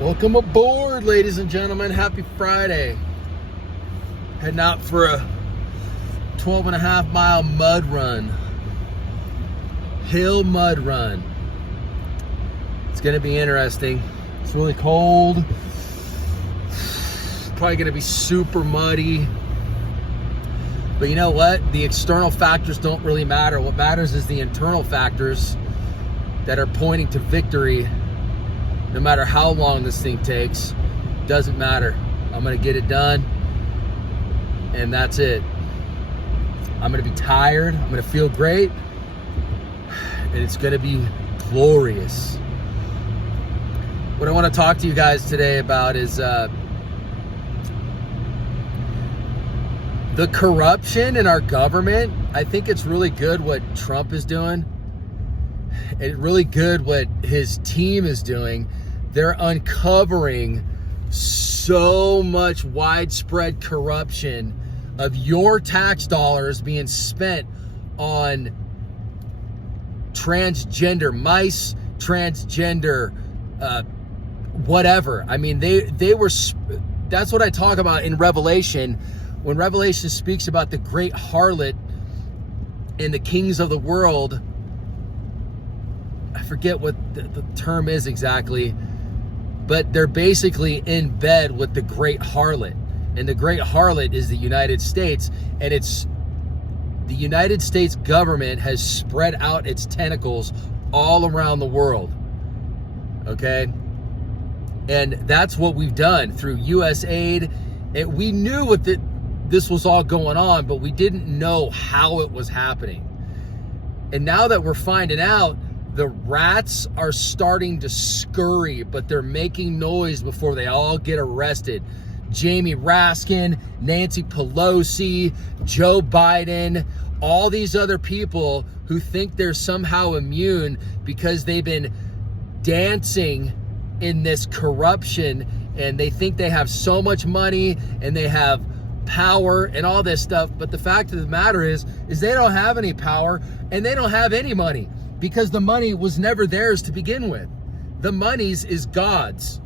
Welcome aboard, ladies and gentlemen. Happy Friday. Heading out for a 12.5-mile mud run. Hill mud run. It's going to be interesting. It's really cold. Probably going to be super muddy. But you know what? The external factors don't really matter. What matters is the internal factors that are pointing to victory. No matter how long this thing takes, doesn't matter. I'm gonna get it done, and that's it. I'm gonna be tired, I'm gonna feel great, and it's gonna be glorious. What I wanna talk to you guys today about is the corruption in our government. I think it's really good what Trump is doing. It's really good what his team is doing. They're uncovering so much widespread corruption of your tax dollars being spent on transgender mice, transgender whatever. I mean, they were, that's what I talk about in Revelation. When Revelation speaks about the great harlot and the kings of the world, I forget what the term is exactly, but they're basically in bed with the great harlot. And the great harlot is the United States, and it's the United States government has spread out its tentacles all around the world. Okay? And that's what we've done through USAID. And we knew this was all going on, but we didn't know how it was happening. And now that we're finding out, the rats are starting to scurry, but they're making noise before they all get arrested. Jamie Raskin, Nancy Pelosi, Joe Biden, all these other people who think they're somehow immune because they've been dancing in this corruption, and they think they have so much money and they have power and all this stuff. But the fact of the matter is they don't have any power and they don't have any money, because the money was never theirs to begin with. The money's is God's.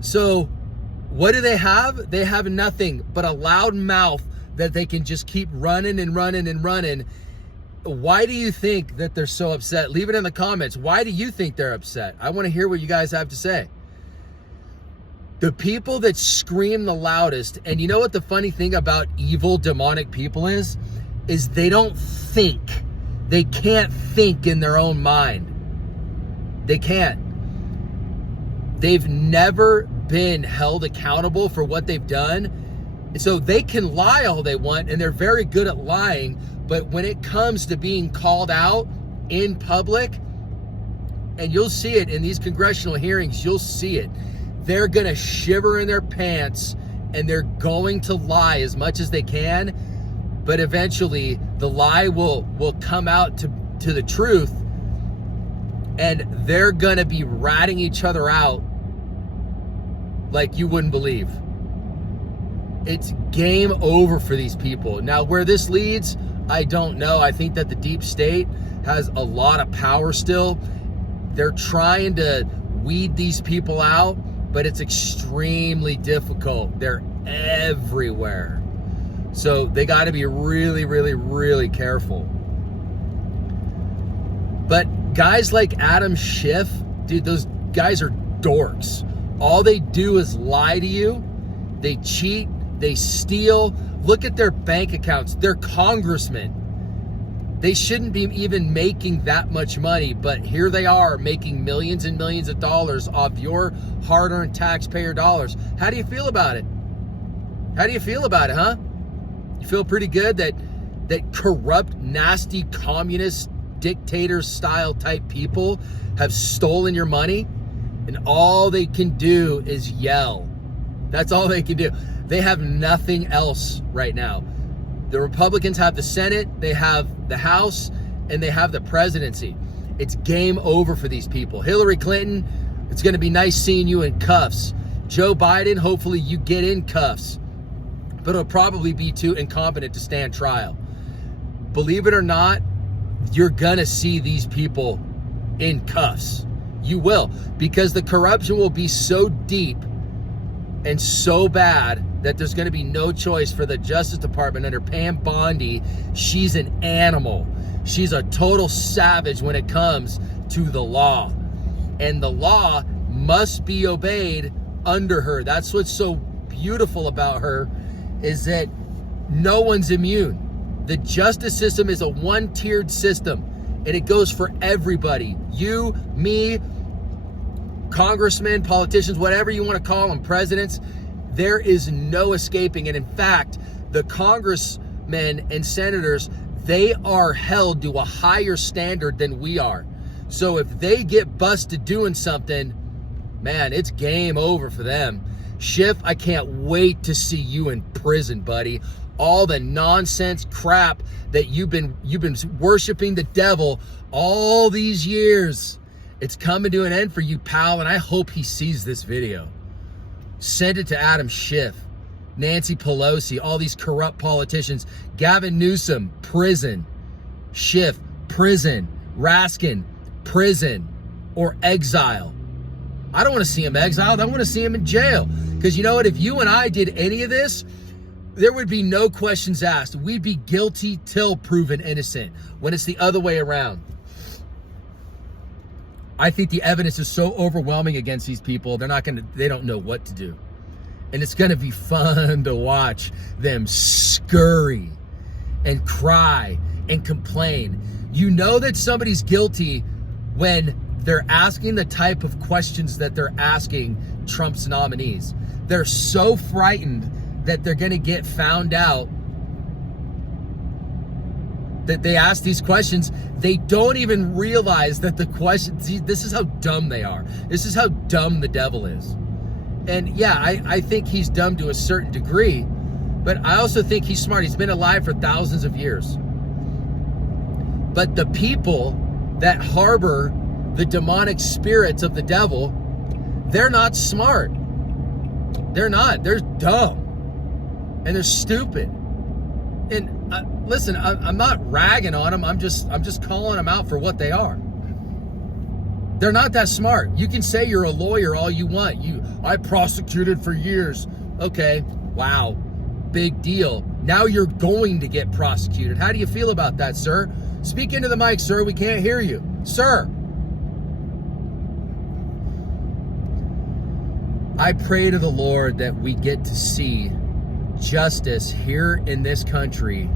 So what do they have? They have nothing but a loud mouth that they can just keep running and running and running. Why do you think that they're so upset? Leave it in the comments. Why do you think they're upset? I want to hear what you guys have to say. The people that scream the loudest, and you know what the funny thing about evil, demonic people is they don't think. They can't think in their own mind. They can't. They've never been held accountable for what they've done. So they can lie all they want, and they're very good at lying. But when it comes to being called out in public, and you'll see it in these congressional hearings, you'll see it. They're going to shiver in their pants, and they're going to lie as much as they can. But eventually the lie will come out to the truth, and they're gonna be ratting each other out like you wouldn't believe. It's game over for these people. Now, where this leads, I don't know. I think that the deep state has a lot of power still. They're trying to weed these people out, but it's extremely difficult. They're everywhere. So they got to be really, really, really careful. But guys like Adam Schiff, dude, those guys are dorks. All they do is lie to you. They cheat. They steal. Look at their bank accounts. They're congressmen. They shouldn't be even making that much money, but here they are making millions and millions of dollars off your hard-earned taxpayer dollars. How do you feel about it? How do you feel about it, huh? You feel pretty good that corrupt, nasty, communist, dictator-style type people have stolen your money, and all they can do is yell. That's all they can do. They have nothing else right now. The Republicans have the Senate, they have the House, and they have the presidency. It's game over for these people. Hillary Clinton, it's going to be nice seeing you in cuffs. Joe Biden, hopefully you get in cuffs. But it'll probably be too incompetent to stand trial. Believe it or not, you're gonna see these people in cuffs. You will, because the corruption will be so deep and so bad that there's going to be no choice for the Justice Department under Pam Bondi. She's an animal. She's a total savage when it comes to the law. And the law must be obeyed under her. That's what's so beautiful about her, is that no one's immune. The justice system is a one-tiered system, and it goes for everybody. You, me, congressmen, politicians, whatever you want to call them, presidents. There is no escaping. And in fact, the congressmen and senators, they are held to a higher standard than we are. So if they get busted doing something, man, it's game over for them. Schiff, I can't wait to see you in prison, buddy. All the nonsense crap that you've been worshiping the devil all these years, it's coming to an end for you, pal, and I hope he sees this video. Send it to Adam Schiff, Nancy Pelosi, all these corrupt politicians, Gavin Newsom, prison, Schiff, prison, Raskin, prison, or exile. I don't want to see him exiled. I want to see him in jail. Because you know what? If you and I did any of this, there would be no questions asked. We'd be guilty till proven innocent, when it's the other way around. I think the evidence is so overwhelming against these people, they don't know what to do. And it's going to be fun to watch them scurry and cry and complain. You know that somebody's guilty when they're asking the type of questions that they're asking Trump's nominees. They're so frightened that they're going to get found out that they ask these questions. They don't even realize that the questions, this is how dumb they are. This is how dumb the devil is. And yeah, I think he's dumb to a certain degree, but I also think he's smart. He's been alive for thousands of years. But the people that harbor the demonic spirits of the devil, they're not smart. They're not. They're dumb. And they're stupid. And listen, I'm not ragging on them. I'm just calling them out for what they are. They're not that smart. You can say you're a lawyer all you want. I prosecuted for years. Okay, wow, big deal. Now you're going to get prosecuted. How do you feel about that, sir? Speak into the mic, sir. We can't hear you. Sir. I pray to the Lord that we get to see justice here in this country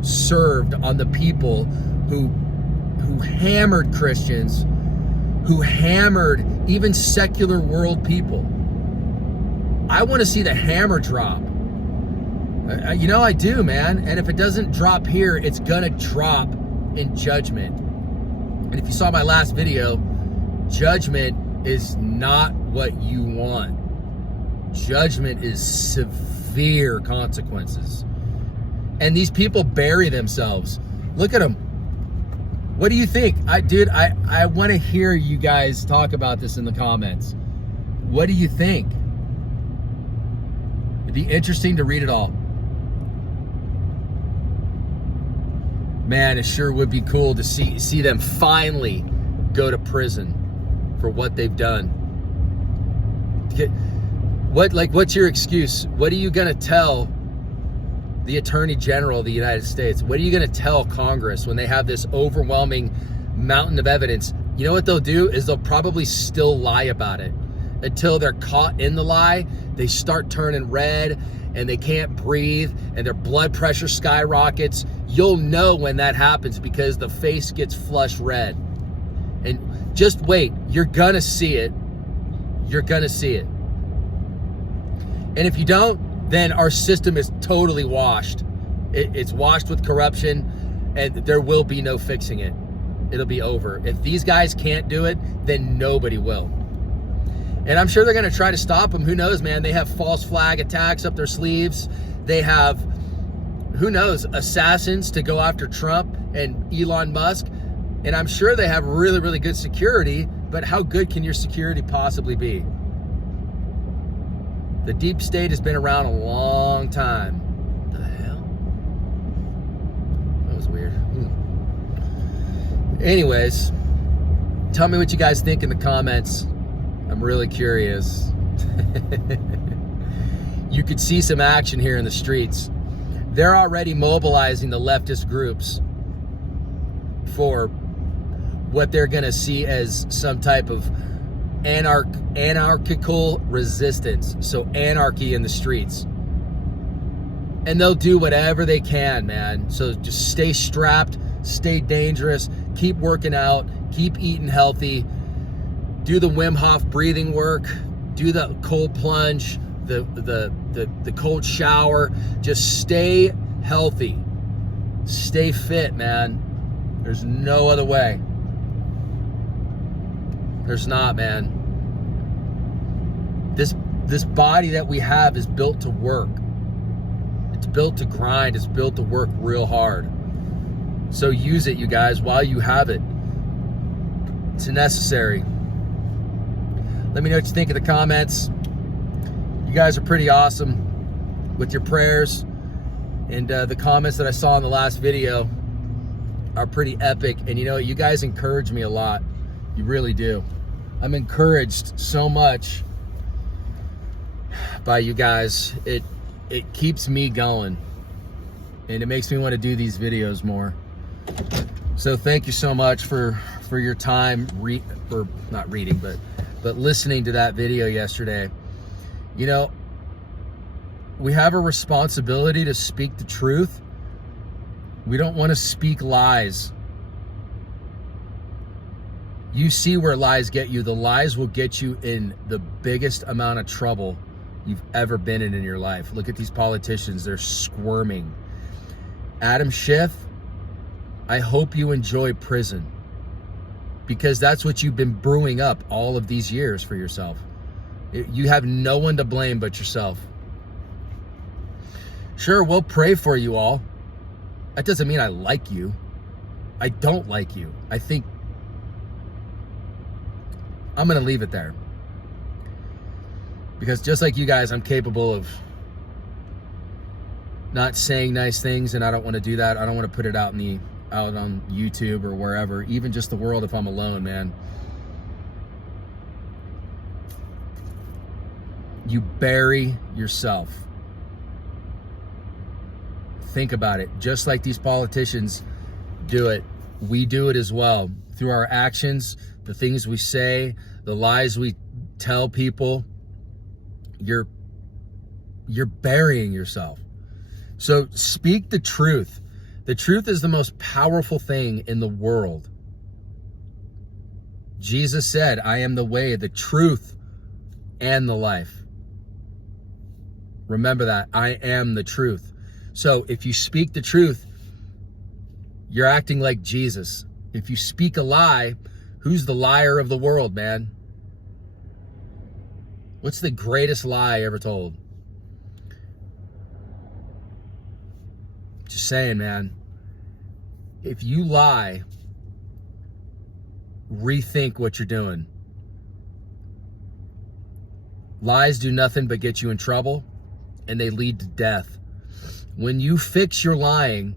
served on the people who hammered Christians, who hammered even secular world people. I want to see the hammer drop. You know I do, man. And if it doesn't drop here, it's gonna drop in judgment. And if you saw my last video, judgment is not what you want. Judgment is severe consequences. And these people bury themselves. Look at them. What do you think? I want to hear you guys talk about this in the comments. What do you think? It'd be interesting to read it all. Man, it sure would be cool to see them finally go to prison for what they've done. What's your excuse? What are you gonna tell the Attorney General of the United States? What are you gonna tell Congress when they have this overwhelming mountain of evidence? You know what they'll do is they'll probably still lie about it until they're caught in the lie. They start turning red and they can't breathe and their blood pressure skyrockets. You'll know when that happens because the face gets flush red. And just wait, you're gonna see it. You're gonna see it. And if you don't, then our system is totally washed. It's washed with corruption, and there will be no fixing it. It'll be over. If these guys can't do it, then nobody will. And I'm sure they're going to try to stop them. Who knows, man? They have false flag attacks up their sleeves. They have, who knows, assassins to go after Trump and Elon Musk. And I'm sure they have really, really good security, but how good can your security possibly be? The deep state has been around a long time. What the hell? That was weird. Anyways, Tell me what you guys think in the comments. I'm really curious. You could see some action here in the streets. They're already mobilizing the leftist groups for what they're going to see as some type of anarchical resistance. So anarchy in the streets. And they'll do whatever they can, man. So just stay strapped, stay dangerous, keep working out, keep eating healthy, do the Wim Hof breathing work, do the cold plunge, the cold shower. Just stay healthy, stay fit, man. There's no other way. There's not, man. This body that we have is built to work. It's built to grind. It's built to work real hard. So use it, you guys, while you have it. It's necessary. Let me know what you think in the comments. You guys are pretty awesome with your prayers. And the comments that I saw in the last video are pretty epic. And you know, you guys encourage me a lot. You really do. I'm encouraged so much by you guys. It keeps me going. And it makes me want to do these videos more. So thank you so much for your time, not reading, but listening to that video yesterday. You know, we have a responsibility to speak the truth. We don't want to speak lies. You see where lies get you. The lies will get you in the biggest amount of trouble you've ever been in your life. Look at these politicians. They're squirming. Adam Schiff, I hope you enjoy prison, because that's what you've been brewing up all of these years for yourself. You have no one to blame but yourself. Sure, we'll pray for you all. That doesn't mean I like you. I don't like you. I think I'm going to leave it there. Because just like you guys, I'm capable of not saying nice things, and I don't want to do that. I don't want to put it out on YouTube or wherever, even just the world if I'm alone, man. You bury yourself. Think about it. Just like these politicians do it, we do it as well. Through our actions, the things we say, the lies we tell people, you're burying yourself. So speak the truth. The truth is the most powerful thing in the world. Jesus said, I am the way, the truth, and the life. Remember that. I am the truth. So if you speak the truth, you're acting like Jesus. If you speak a lie, who's the liar of the world, man? What's the greatest lie ever told? Just saying, man. If you lie, rethink what you're doing. Lies do nothing but get you in trouble, and they lead to death. When you fix your lying,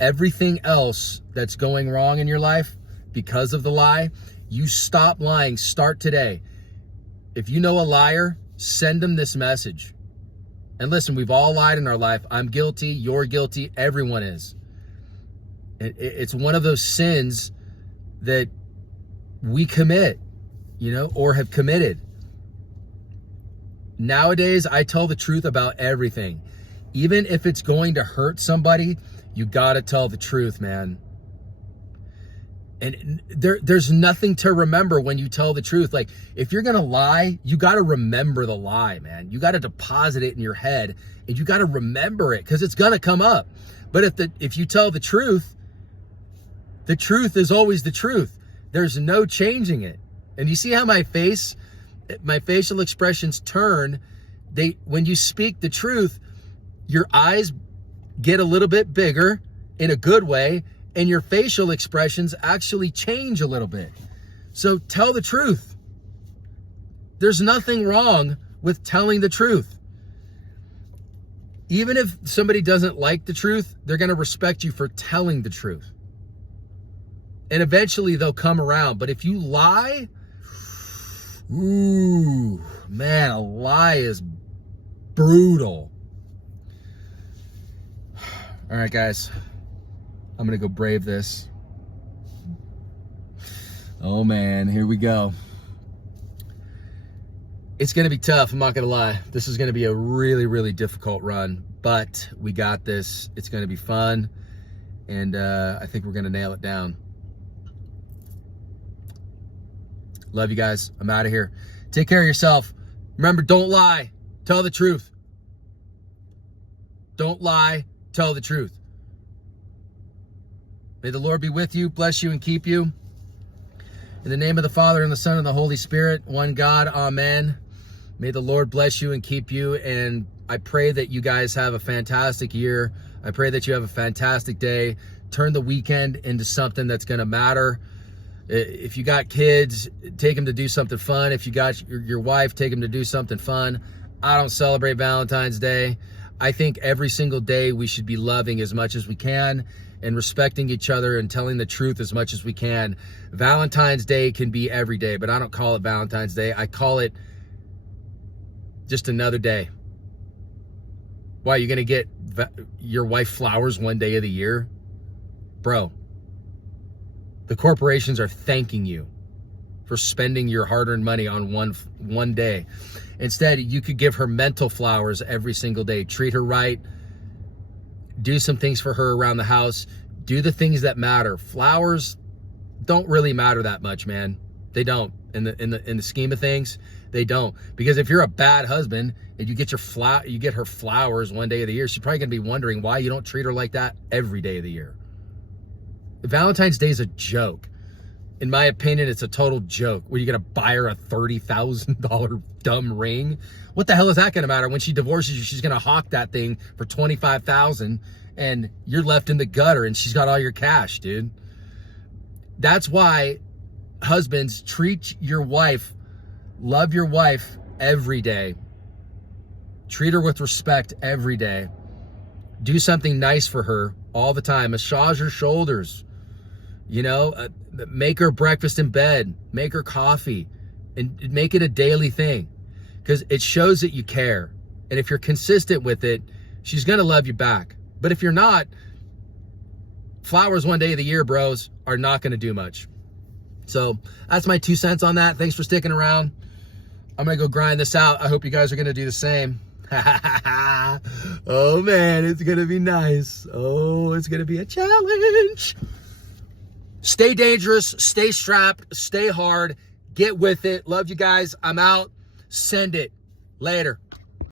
everything else that's going wrong in your life because of the lie, you stop lying. Start today. If you know a liar, send them this message. And listen, we've all lied in our life. I'm guilty. You're guilty. Everyone is. It's one of those sins that we commit, you know, or have committed. Nowadays, I tell the truth about everything. Even if it's going to hurt somebody, you got to tell the truth, man. And there's nothing to remember when you tell the truth. Like, if you're going to lie, you got to remember the lie, man. You got to deposit it in your head, and you got to remember it, because it's going to come up. But if you tell the truth is always the truth. There's no changing it. And you see how my facial expressions turn. When you speak the truth, your eyes get a little bit bigger in a good way, and your facial expressions actually change a little bit. So tell the truth. There's nothing wrong with telling the truth. Even if somebody doesn't like the truth, they're going to respect you for telling the truth. And eventually they'll come around. But if you lie, ooh, man, a lie is brutal. All right, guys, I'm going to go brave this. Oh, man, here we go. It's going to be tough. I'm not going to lie. This is going to be a really, really difficult run, but we got this. It's going to be fun, and I think we're going to nail it down. Love you guys. I'm out of here. Take care of yourself. Remember, don't lie. Tell the truth. Don't lie. Tell the truth. May the Lord be with you, bless you, and keep you. In the name of the Father, and the Son, and the Holy Spirit, one God, amen. May the Lord bless you and keep you. And I pray that you guys have a fantastic year. I pray that you have a fantastic day. Turn the weekend into something that's going to matter. If you got kids, take them to do something fun. If you got your wife, take them to do something fun. I don't celebrate Valentine's Day. I think every single day we should be loving as much as we can and respecting each other and telling the truth as much as we can. Valentine's Day can be every day, but I don't call it Valentine's Day. I call it just another day. Why, you gonna get your wife flowers one day of the year? Bro, the corporations are thanking you for spending your hard-earned money on one day. Instead, you could give her mental flowers every single day. Treat her right. Do some things for her around the house. Do the things that matter. Flowers don't really matter that much, man. They don't. In the scheme of things, they don't. Because if you're a bad husband and you get her flowers one day of the year, she's probably gonna be wondering why you don't treat her like that every day of the year. Valentine's Day is a joke. In my opinion, it's a total joke. Were you gonna buy her a $30,000 dumb ring? What the hell is that gonna matter? When she divorces you, she's gonna hawk that thing for $25,000 and you're left in the gutter and she's got all your cash, dude. That's why husbands, treat your wife, love your wife every day. Treat her with respect every day. Do something nice for her all the time. Massage her shoulders. You know, make her breakfast in bed, make her coffee, and make it a daily thing, because it shows that you care. And if you're consistent with it, she's going to love you back. But if you're not, flowers one day of the year, bros, are not going to do much. So that's my 2 cents on that. Thanks for sticking around. I'm going to go grind this out. I hope you guys are going to do the same. Oh, man, it's going to be nice. Oh, it's going to be a challenge. Stay dangerous, stay strapped, stay hard, get with it. Love you guys. I'm out. Send it. Later.